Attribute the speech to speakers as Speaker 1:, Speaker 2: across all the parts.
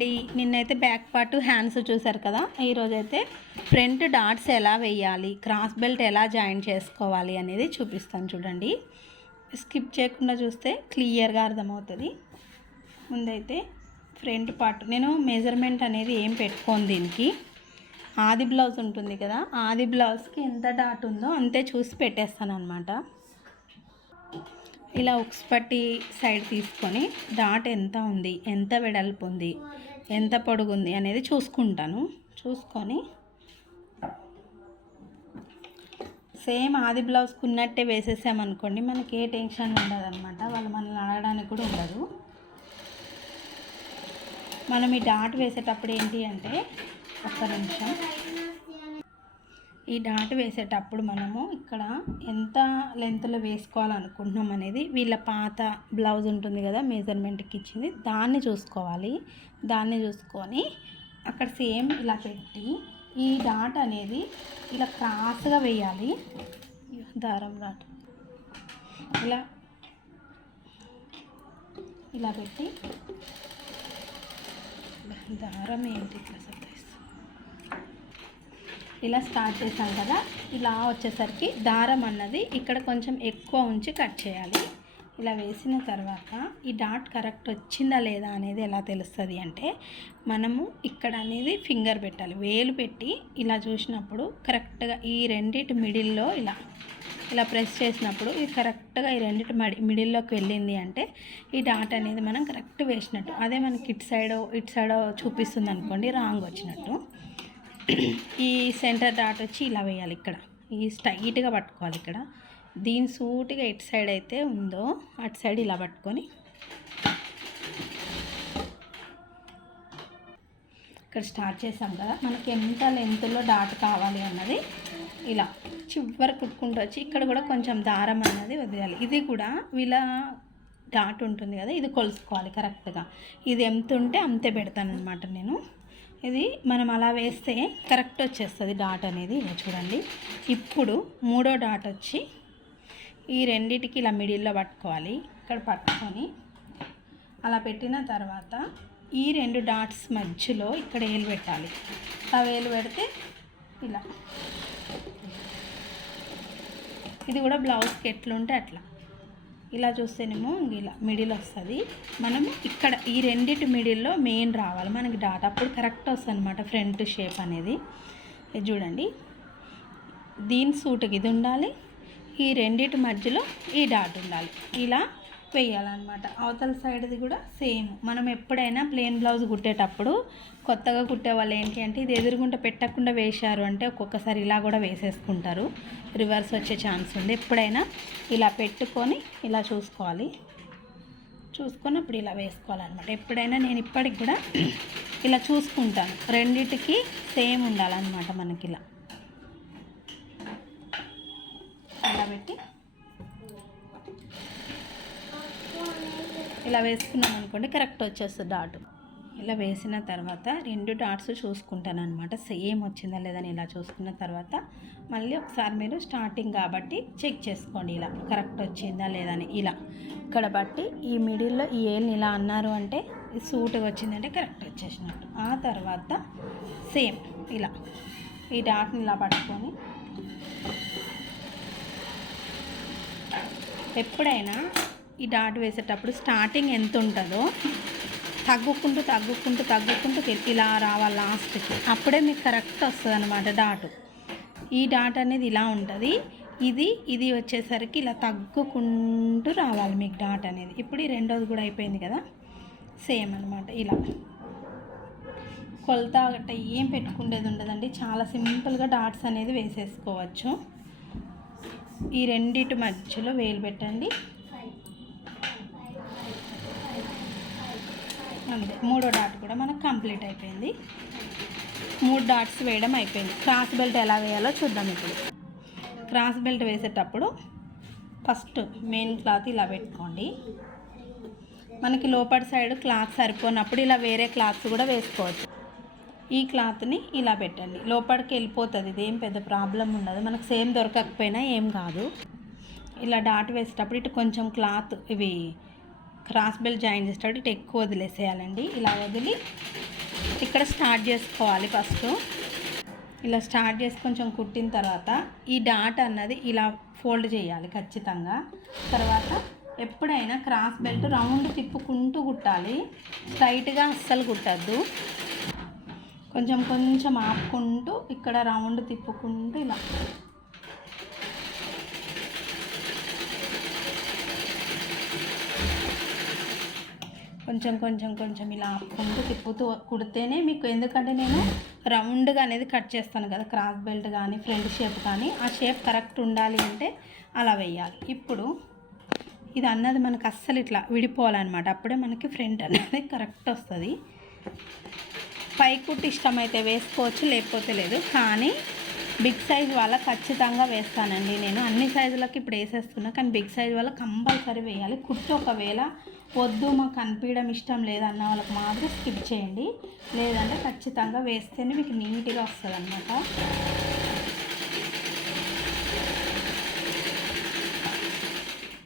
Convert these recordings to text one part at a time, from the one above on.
Speaker 1: అండి నిన్నైతే back part hands చూసారు కదా? ఈరోజైతే ఫ్రంట్ డాట్స్ ఎలా వేయాలి క్రాస్ బెల్ట్ ఎలా జాయిన్ చేసుకోవాలి అనేది చూపిస్తాను చూడండి. స్కిప్ చేయకుండా చూస్తే క్లియర్గా అర్థమవుతుంది. ముందైతే ఫ్రంట్ పార్ట్ నేను మెజర్మెంట్ అనేది ఏం పెట్టుకోను దీనికి. ఆది బ్లౌజ్ ఉంటుంది కదా ఆది బ్లౌజ్కి ఎంత డాట్ ఉందో అంతే చూసి పెట్టేస్తాను అనమాట ఇలా ఉక్స్ పట్టి సైడ్ తీసుకొని డాట్ ఎంత ఉంది ఎంత వెడల్పు ఉంది ఎంత పొడుగు ఉంది అనేది చూసుకుంటాను. చూసుకొని సేమ్ ఆది బ్లౌజ్కి ఉన్నట్టే వేసేసామనుకోండి మనకి ఏ టెన్షన్ ఉండదు అనమాట వాళ్ళు మనల్ని అడగడానికి కూడా ఉండదు. మనం ఈ డాట్ వేసేటప్పుడు ఏంటి అంటే ఒక్క నిమిషం. ఈ డాట్ వేసేటప్పుడు మనము ఇక్కడ ఎంత లెంత్లో వేసుకోవాలనుకుంటున్నాం అనేది వీళ్ళ పాత బ్లౌజ్ ఉంటుంది కదా మెజర్మెంట్కి ఇచ్చింది. దాన్ని చూసుకోవాలి. దాన్ని చూసుకొని అక్కడ సేమ్ ఇలా పెట్టి ఈ డాట్ అనేది ఇలా క్రాస్గా వేయాలి. దారం డాట్ ఇలా ఇలా పెట్టి దారం ఏంటి ఇట్లా ఇలా స్టార్ట్ చేసాం కదా. ఇలా వచ్చేసరికి దారం అన్నది ఇక్కడ కొంచెం ఎక్కువ ఉంచి కట్ చేయాలి. ఇలా వేసిన తర్వాత ఈ డాట్ కరెక్ట్ వచ్చిందా లేదా అనేది ఎలా తెలుస్తుంది అంటే మనము ఇక్కడ అనేది ఫింగర్ పెట్టాలి. వేలు పెట్టి ఇలా చూసినప్పుడు కరెక్ట్గా ఈ రెండిటి మిడిల్లో ఇలా ఇలా ప్రెస్ చేసినప్పుడు ఇది కరెక్ట్గా ఈ రెండిటి మడి మిడిల్లోకి వెళ్ళింది అంటే ఈ డాట్ అనేది మనం కరెక్ట్ వేసినట్టు. అదే మనకి ఇటు సైడో ఇటు సైడో చూపిస్తుంది అనుకోండి రాంగ్ వచ్చినట్టు. ఈ సెంటర్ డాట్ వచ్చి ఇలా వేయాలి ఇక్కడ. ఈ స్ట్రైట్గా పట్టుకోవాలి ఇక్కడ. దీని సూటిగా ఎటు సైడ్ అయితే ఉందో అటు సైడ్ ఇలా పట్టుకొని ఇక్కడ స్టార్ట్ చేసాం కదా. మనకి ఎంత లెంత్లో డాట్ కావాలి అన్నది ఇలా చివరి కుట్టుకుంటూ వచ్చి ఇక్కడ కూడా కొంచెం దారం అన్నది వదిలేయాలి. ఇది కూడా ఇలా డాట్ ఉంటుంది కదా ఇది కొలుసుకోవాలి కరెక్ట్గా. ఇది ఎంత ఉంటే అంతే పెడతాను అనమాట నేను. ఇది మనం అలా వేస్తే కరెక్ట్ వచ్చేస్తుంది డాట్ అనేది. ఇలా చూడండి. ఇప్పుడు మూడో డాట్ వచ్చి ఈ రెండిటికి ఇలా మిడిల్లో పట్టుకోవాలి. ఇక్కడ పట్టుకొని అలా పెట్టిన తర్వాత ఈ రెండు డాట్స్ మధ్యలో ఇక్కడ వేలు పెట్టాలి. ఆ వేలు పెడితే ఇలా. ఇది కూడా బ్లౌజ్కి ఎట్లుంటే అట్లా. ఇలా చూస్తేనేమో ఇలా మిడిల్ వస్తుంది. మనం ఇక్కడ ఈ రెండిటి మిడిల్లో మెయిన్ రావాలి. మనకి డాట్ అప్పుడు కరెక్ట్ వస్తుంది అనమాట ఫ్రంట్ షేప్ అనేది. ఇది చూడండి. దీని సూటుకి ఇది ఉండాలి. ఈ రెండిటి మధ్యలో ఈ డాట్ ఉండాలి. ఇలా వేయాలన్నమాట. అవతల సైడ్ది కూడా సేమ్. మనం ఎప్పుడైనా ప్లెయిన్ బ్లౌజ్ కుట్టేటప్పుడు కొత్తగా కుట్టే వాళ్ళు ఏంటి అంటే ఇది ఎదురుగుంట పెట్టకుండా వేశారు అంటే ఒక్కొక్కసారి ఇలా కూడా వేసేసుకుంటారు. రివర్స్ వచ్చే ఛాన్స్ ఉంది. ఎప్పుడైనా ఇలా పెట్టుకొని ఇలా చూసుకోవాలి. చూసుకొని అప్పుడు ఇలా వేసుకోవాలన్నమాట. ఎప్పుడైనా నేను ఇప్పటికి కూడా ఇలా చూసుకుంటాను. రెండిటికి సేమ్ ఉండాలన్నమాట మనకి ఇలా అలా పెట్టి ఇలా వేసుకున్నాం అనుకోండి కరెక్ట్ వచ్చేస్తుంది డాట్. ఇలా వేసిన తర్వాత రెండు డాట్స్ చూసుకుంటాను అనమాట సేమ్ వచ్చిందా లేదని ఇలా చూసుకున్న తర్వాత మళ్ళీ ఒకసారి మీరు స్టార్టింగ్ కాబట్టి చెక్ చేసుకోండి ఇలా కరెక్ట్ వచ్చిందా లేదని ఇలా ఇక్కడ బట్టి ఈ మిడిల్లో ఈ ఏళ్ళని ఇలా అన్నారు అంటే సూట్గా వచ్చిందంటే కరెక్ట్ వచ్చేసినట్టు. ఆ తర్వాత సేమ్ ఇలా ఈ డాట్ని ఇలా పట్టుకొని ఎప్పుడైనా ఈ డాట్ వేసేటప్పుడు స్టార్టింగ్ ఎంత ఉంటుందో తగ్గుకుంటూ తగ్గుకుంటూ తగ్గుకుంటూ ఇలా రావాలి లాస్ట్కి. అప్పుడే మీకు కరెక్ట్ వస్తుంది అనమాట డాట్. ఈ డాట్ అనేది ఇలా ఉంటుంది. ఇది ఇది వచ్చేసరికి ఇలా తగ్గుకుంటూ రావాలి మీకు డాట్ అనేది. ఇప్పుడు ఈ రెండోది కూడా అయిపోయింది కదా? సేమ్ అనమాట ఇలా. కొలత గట్ట ఏం పెట్టుకునేది ఉండదండి. చాలా సింపుల్గా డాట్స్ అనేది వేసేసుకోవచ్చు. ఈ రెండిటి మధ్యలో వేలు పెట్టండి. అంతే మూడో డాట్ కూడా మనకు కంప్లీట్ అయిపోయింది. మూడు డాట్స్ వేయడం అయిపోయింది. క్రాస్ బెల్ట్ ఎలా వేయాలో చూద్దాం ఇప్పుడు. క్రాస్ బెల్ట్ వేసేటప్పుడు ఫస్ట్ మెయిన్ క్లాత్ ఇలా పెట్టుకోండి. మనకి లోపటి సైడ్ క్లాత్ సరిపోనప్పుడు ఇలా వేరే క్లాత్స్ కూడా వేసుకోవచ్చు. ఈ క్లాత్ని ఇలా పెట్టండి. లోపలికి వెళ్ళిపోతుంది ఇదేం పెద్ద ప్రాబ్లం ఉండదు. మనకు సేమ్ దొరకకపోయినా ఏం కాదు. ఇలా డాట్ వేసేటప్పుడు ఇటు కొంచెం క్లాత్ ఇవి క్రాస్ బెల్ట్ జాయిన్ చేసేటప్పుడు ఇటు ఎక్కువ వదిలేసేయాలండి. ఇలా వదిలి ఇక్కడ స్టార్ట్ చేసుకోవాలి ఫస్ట్. ఇలా స్టార్ట్ చేసి కొంచెం కుట్టిన తర్వాత ఈ డాట్ అన్నది ఇలా ఫోల్డ్ చేయాలి ఖచ్చితంగా. తర్వాత ఎప్పుడైనా క్రాస్ బెల్ట్ రౌండ్ తిప్పుకుంటూ కుట్టాలి. స్ట్రైట్గా అస్సలు కుట్టద్దు. కొంచెం కొంచెం ఆపుకుంటూ ఇక్కడ రౌండ్ తిప్పుకుంటూ ఇలా కొంచెం కొంచెం కొంచెం ఇలా ఆపుకుంటూ తిప్పుతూ కుడితేనే మీకు ఎందుకంటే నేను రౌండ్గా అనేది కట్ చేస్తాను కదా క్రాస్ బెల్ట్ కానీ ఫ్రంట్ షేప్ కానీ ఆ షేప్ కరెక్ట్ ఉండాలి అంటే అలా వేయాలి ఇప్పుడు ఇది అన్నది మనకు అస్సలు ఇట్లా విడిపోవాలన్నమాట. అప్పుడే మనకి ఫ్రంట్ అనేది కరెక్ట్ వస్తుంది. పైకుట్టు ఇష్టమైతే వేసుకోవచ్చు లేకపోతే లేదు. కానీ బిగ్ సైజ్ వల్ల ఖచ్చితంగా వేస్తానండి. నేను అన్ని సైజులకి ఇప్పుడు వేసేస్తున్నా కానీ బిగ్ సైజ్ వల్ల కంపల్సరీ వేయాలి. కుట్టు ఒకవేళ వద్దు మాకు కనిపించడం ఇష్టం లేదన్న వాళ్ళకి మాత్రం స్కిప్ చేయండి. లేదంటే ఖచ్చితంగా వేస్తేనే మీకు నీట్గా వస్తుంది అన్నమాట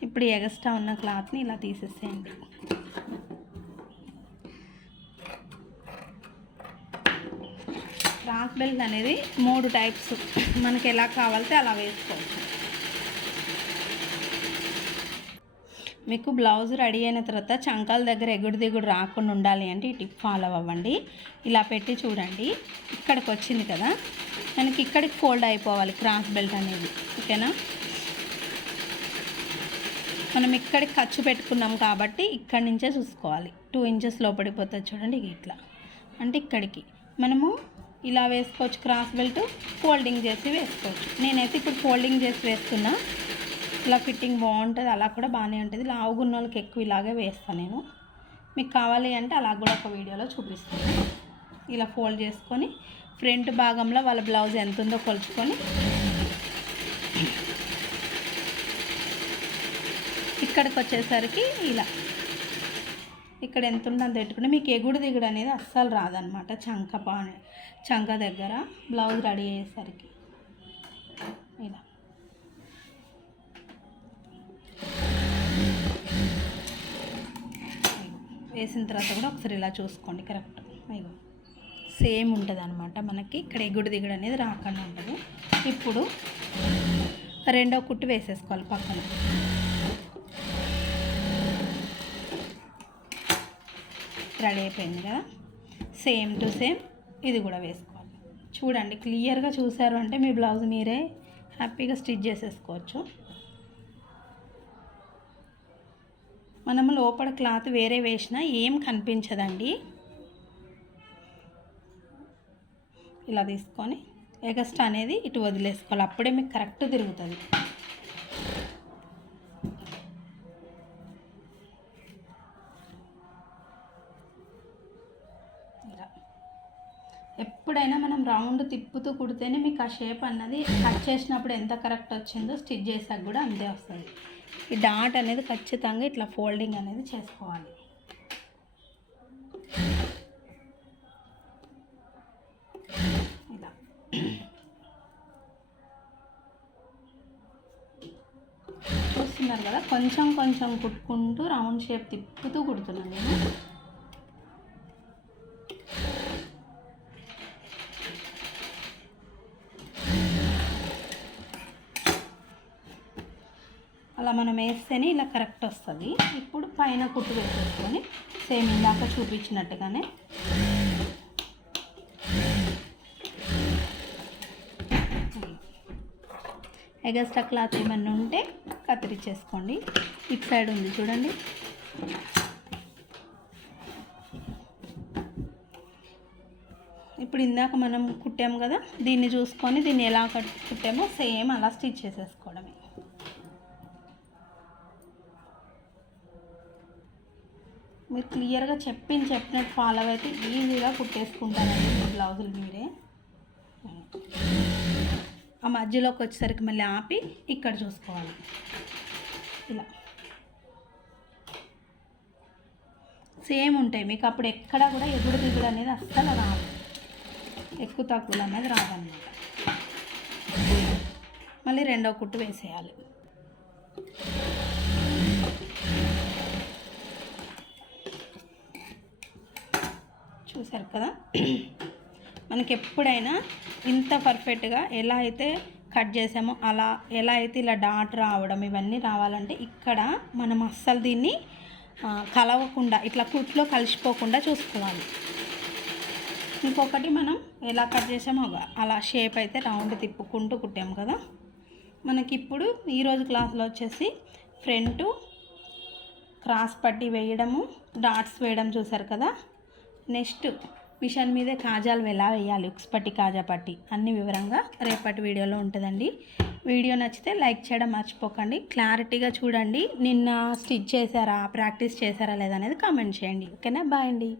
Speaker 1: ఇప్పుడు ఎగస్ట్రా ఉన్న క్లాత్ని ఇలా తీసేసేయండి. బెల్ట్ అనేది మూడు టైప్స్ మనకి ఎలా కావాలితే అలా వేసుకోవచ్చు. మీకు బ్లౌజ్ రెడీ అయిన తర్వాత చంకాల దగ్గర ఎగుడు దిగుడు రాకుండా ఉండాలి అంటే ఈ టిప్ ఫాలో అవ్వండి. ఇలా పెట్టి చూడండి. ఇక్కడికి వచ్చింది కదా. మనకి ఇక్కడికి ఫోల్డ్ అయిపోవాలి క్రాస్ బెల్ట్ అనేది. ఓకేనా? మనం ఇక్కడికి ఖర్చు పెట్టుకున్నాం కాబట్టి ఇక్కడి నుంచే చూసుకోవాలి. టూ ఇంచెస్ లోపడిపోతుంది చూడండి ఇట్లా. అంటే ఇక్కడికి. మనము ఇలా వేసుకోవచ్చు క్రాస్ బెల్ట్ ఫోల్డింగ్ చేసి వేసుకోవచ్చు. నేనైతే ఇప్పుడు ఫోల్డింగ్ చేసి వేస్తున్నా. ఇలా ఫిట్టింగ్ బాగుంటుంది అలా కూడా బాగానే ఉంటుంది. లావుగున్న వాళ్ళకి ఎక్కువ ఇలాగే వేస్తాను నేను. మీకు కావాలి అంటే అలా కూడా ఒక వీడియోలో చూపిస్తాను. ఇలా ఫోల్డ్ చేసుకొని ఫ్రంట్ భాగంలో వాళ్ళ బ్లౌజ్ ఎంత ఉందో కొలుచుకొని ఇక్కడికి వచ్చేసరికి ఇలా. ఇక్కడ ఎంత ఉందో అంత పెట్టుకుంటే మీకు ఎగుడు దిగుడు అనేది అస్సలు రాదనమాట చంక పా చంక దగ్గర బ్లౌజ్ రెడీ అయ్యేసరికి. ఇలా. వేసిన తర్వాత కూడా ఒకసారి ఇలా చూసుకోండి కరెక్ట్. ఇగో. సేమ్ ఉంటుంది అనమాట మనకి ఇక్కడ ఎగుడు దిగుడు అనేది రాకుండా ఉంటుంది. ఇప్పుడు రెండో కుట్టు వేసేసుకోవాలి పక్కన. రెడీ అయిపోయింది కదా? సేమ్ టు సేమ్ ఇది కూడా వేసుకోవాలి. చూడండి క్లియర్గా చూసారు అంటే మీ బ్లౌజ్ మీరే హ్యాపీగా స్టిచ్ చేసేసుకోవచ్చు. మనము లోపల క్లాత్ వేరే వేసినా ఏం కనిపించదండి. ఇలా తీసుకొని ఎగస్ట్ అనేది ఇటు వదిలేసుకోవాలి. అప్పుడే మీకు కరెక్ట్ తిరుగుతుంది. రౌండ్ తిప్పుతూ కుడితేనే మీకు ఆ షేప్ అన్నది కట్ చేసినప్పుడు ఎంత కరెక్ట్ వచ్చిందో స్టిచ్ చేసాక కూడా అంతే వస్తుంది. ఈ డాట్ అనేది ఖచ్చితంగా ఇట్లా ఫోల్డింగ్ అనేది చేసుకోవాలి. ఇలా. చూస్తున్నారు కదా కొంచెం కొంచెం కుట్టుకుంటూ రౌండ్ షేప్ తిప్పుతూ కుడుతున్నాను నేను. అలా మనం వేస్తేనే ఇలా కరెక్ట్ వస్తుంది. ఇప్పుడు పైన కుట్టు వేసేసుకొని సేమ్ ఇందాక చూపించినట్టుగానే ఎగస్ట్రా క్లాత్ ఏమన్నా ఉంటే కత్తిరించేసుకోండి ఇటు సైడ్ ఉంది చూడండి. ఇప్పుడు ఇందాక మనం కుట్టాము కదా దీన్ని చూసుకొని దీన్ని ఎలా కట్ కుట్టామో సేమ్ అలా స్టిచ్ చేసేసుకోవడం. మీరు క్లియర్గా చెప్పింది చెప్పినట్టు ఫాలో అయితే ఈజీగా కుట్టేసుకుంటారండి మీ బ్లౌజులు మీరే. ఆ మధ్యలోకి వచ్చేసరికి మళ్ళీ ఆపి ఇక్కడ చూసుకోవాలి. ఇలా. సేమ్ ఉంటాయి. మీకు అప్పుడు ఎక్కడ కూడా ఎగుడు దిగుడు అనేది అస్సలు రాదు. ఎక్కువ తక్కువలు అనేది రాదన్నమాట. మళ్ళీ రెండో కుట్టు వేసేయాలి. చూసారు కదా? మనకి ఎప్పుడైనా ఇంత పర్ఫెక్ట్గా ఎలా అయితే కట్ చేసామో అలా ఎలా అయితే ఇలా డాట్ రావడం ఇవన్నీ రావాలంటే ఇక్కడ మనం అస్సలు దీన్ని కలవకుండా ఇట్లా కుట్లో కలిసిపోకుండా చూసుకోవాలి. ఇంకొకటి మనం ఎలా కట్ చేసామో అలా షేప్ అయితే రౌండ్ తిప్పుకుంటూ కుట్టాము కదా? మనకి ఇప్పుడు ఈరోజు క్లాస్లో వచ్చేసి ఫ్రంట్ క్రాస్ పట్టి వేయడము డాట్స్ వేయడం చూసారు కదా? నెక్స్ట్ మిషన్ మీదే కాజాలు ఎలా వేయాలి? ఉక్స్ పట్టి కాజా పట్టి అన్ని వివరంగా రేపటి వీడియోలో ఉంటుందండి. వీడియో నచ్చితే లైక్ చేయడం మర్చిపోకండి. క్లారిటీగా చూడండి. నిన్న స్టిచ్ చేశారా? ప్రాక్టీస్ చేశారా లేదా అనేది కామెంట్ చేయండి. ఓకేనా? బాయ్ అండి.